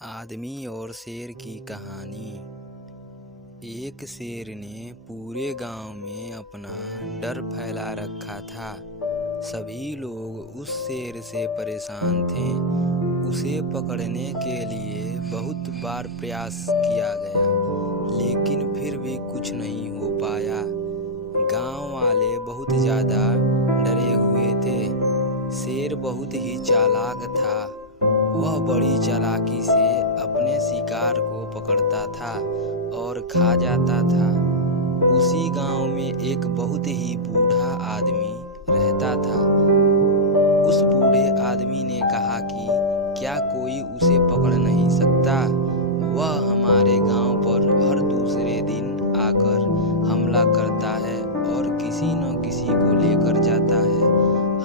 आदमी और शेर की कहानी। एक शेर ने पूरे गांव में अपना डर फैला रखा था। सभी लोग उस शेर से परेशान थे। उसे पकड़ने के लिए बहुत बार प्रयास किया गया, लेकिन फिर भी कुछ नहीं हो पाया। गांव वाले बहुत ज़्यादा डरे हुए थे। शेर बहुत ही चालाक था। वह बड़ी चालाकी से अपने शिकार को पकड़ता था और खा जाता था। उसी गांव में एक बहुत ही बूढ़ा आदमी रहता था। उस बूढ़े आदमी ने कहा कि क्या कोई उसे पकड़ नहीं सकता? वह हमारे गांव पर हर दूसरे दिन आकर हमला करता है और किसी न किसी को लेकर जाता है।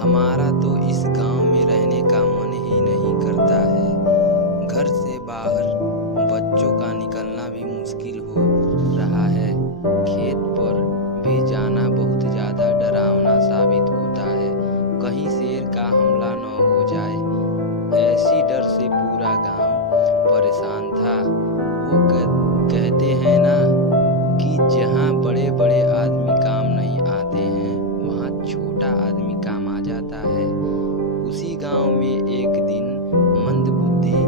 हमारा तो इस गांव में रहने का मन ही नहीं करता है। घर से बाहर बच्चों का निकलना भी मुश्किल हो रहा है। खेत पर भी जाना बहुत ज़्यादा डरावना साबित होता है, कहीं शेर का हमला न हो जाए। ऐसी डर से पूरा गांव परेशान था। वो कहते हैं ना कि जहाँ बड़े बड़े आदमी काम नहीं आते हैं, वहाँ छोटा आदमी काम आ जाता है। उसी गांव में एक दिन मंदबुद्धि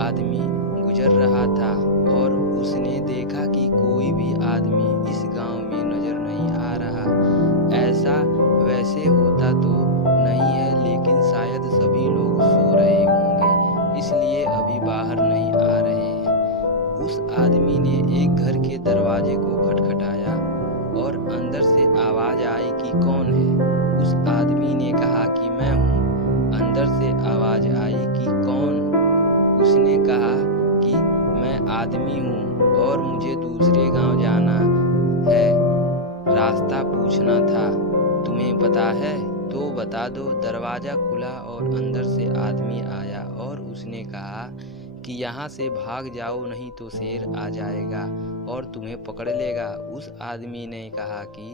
आदमी गुजर रहा था और उसने देखा कि कोई भी आदमी इस गांव में नजर नहीं आ रहा। ऐसा वैसे होता तो नहीं है, लेकिन शायद सभी लोग सो रहे होंगे, इसलिए अभी बाहर नहीं आ रहे हैं। उस आदमी ने एक घर के दरवाजे को खटखटाया और अंदर से आवाज आई कि कौन है? उस आदमी ने कहा कि मैं हूँ। अंदर से आवाज आई कि कौन? उसने कहा कि मैं आदमी हूँ और मुझे दूसरे गांव जाना है, रास्ता पूछना था। तुम्हें पता है तो बता दो। दरवाज़ा खुला और अंदर से आदमी आया और उसने कहा कि यहाँ से भाग जाओ, नहीं तो शेर आ जाएगा और तुम्हें पकड़ लेगा। उस आदमी ने कहा कि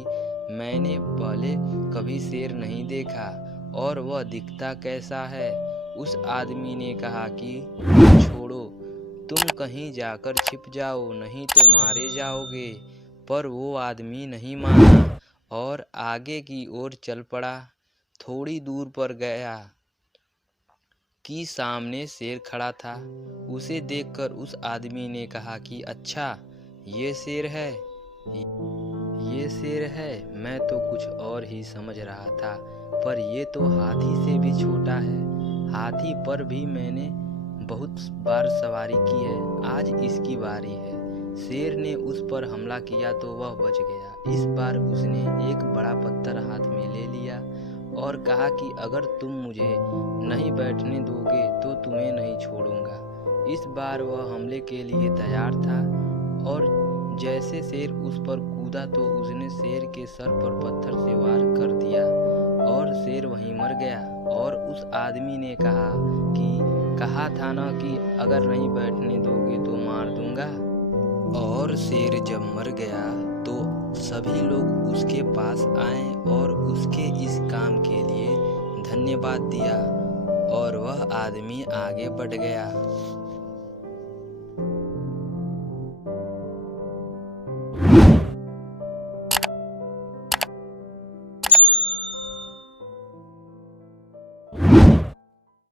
मैंने पहले कभी शेर नहीं देखा और वह दिखता कैसा है? उस आदमी ने कहा कि छोड़ो, तुम कहीं जाकर छिप जाओ, नहीं तो मारे जाओगे। पर वो आदमी नहीं माना और आगे की ओर चल पड़ा। थोड़ी दूर पर गया कि सामने शेर खड़ा था। उसे देखकर उस आदमी ने कहा कि अच्छा, ये शेर है। ये शेर है, मैं तो कुछ और ही समझ रहा था, पर ये तो हाथी से भी छोटा है। हाथी पर भी मैंने बहुत बार सवारी की है, आज इसकी बारी है। शेर ने उस पर हमला किया तो वह बच गया। इस बार उसने एक बड़ा पत्थर हाथ में ले लिया और कहा कि अगर तुम मुझे नहीं बैठने दोगे तो तुम्हें नहीं छोड़ूंगा। इस बार वह हमले के लिए तैयार था और जैसे शेर उस पर कूदा तो उसने शेर के सर पर पत्थर से वार कर दिया और शेर वहीं मर गया। और उस आदमी ने कहा था ना कि अगर नहीं बैठने दोगे तो मार दूंगा। और शेर जब मर गया तो सभी लोग उसके पास आए और उसके इस काम के लिए धन्यवाद दिया और वह आदमी आगे बढ़ गया।